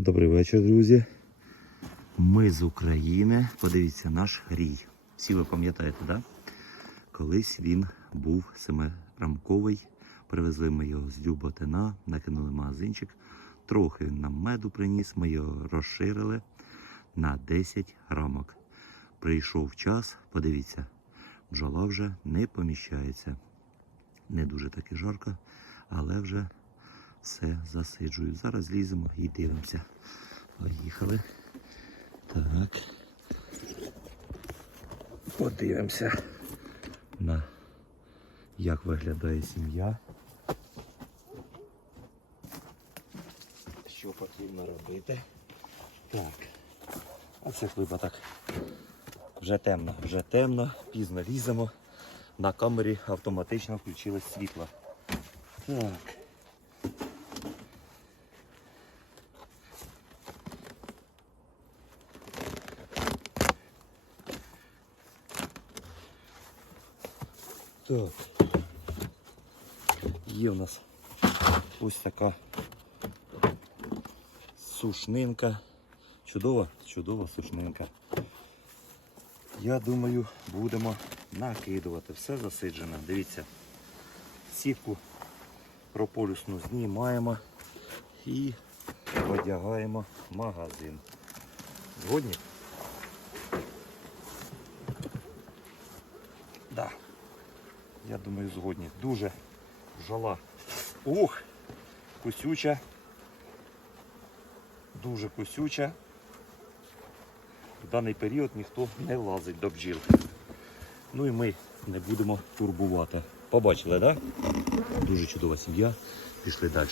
Добрий вечір, друзі. Ми з України. Подивіться, наш рій. Всі ви пам'ятаєте, да? Колись він був семирамковий. Привезли ми його з Дюботина, накинули магазинчик. Трохи він нам меду приніс, ми його розширили на 10 рамок. Прийшов час, подивіться, бджола вже не поміщається. Не дуже таки жарко, але вже все засиджую. Зараз ліземо і дивимося. Поїхали. Так. Подивимося на як виглядає сім'я. Що потрібно робити? Так. А це випадок. Вже темно, вже темно, пізно ліземо. На камері автоматично включилось світло. Так. Так. Є в нас ось така сушнинка. Чудова, чудова сушнинка. Я думаю, будемо накидувати. Все засиджено. Дивіться. Сітку прополюсну знімаємо і одягаємо магазин. Згодні? Да. Я думаю, згодні. Дуже жала. Ух! Кусюча. Дуже кусюча. В даний період ніхто не лазить до бджіл. Ну і ми не будемо турбувати. Побачили, так? Да? Дуже чудова сім'я. Пішли далі.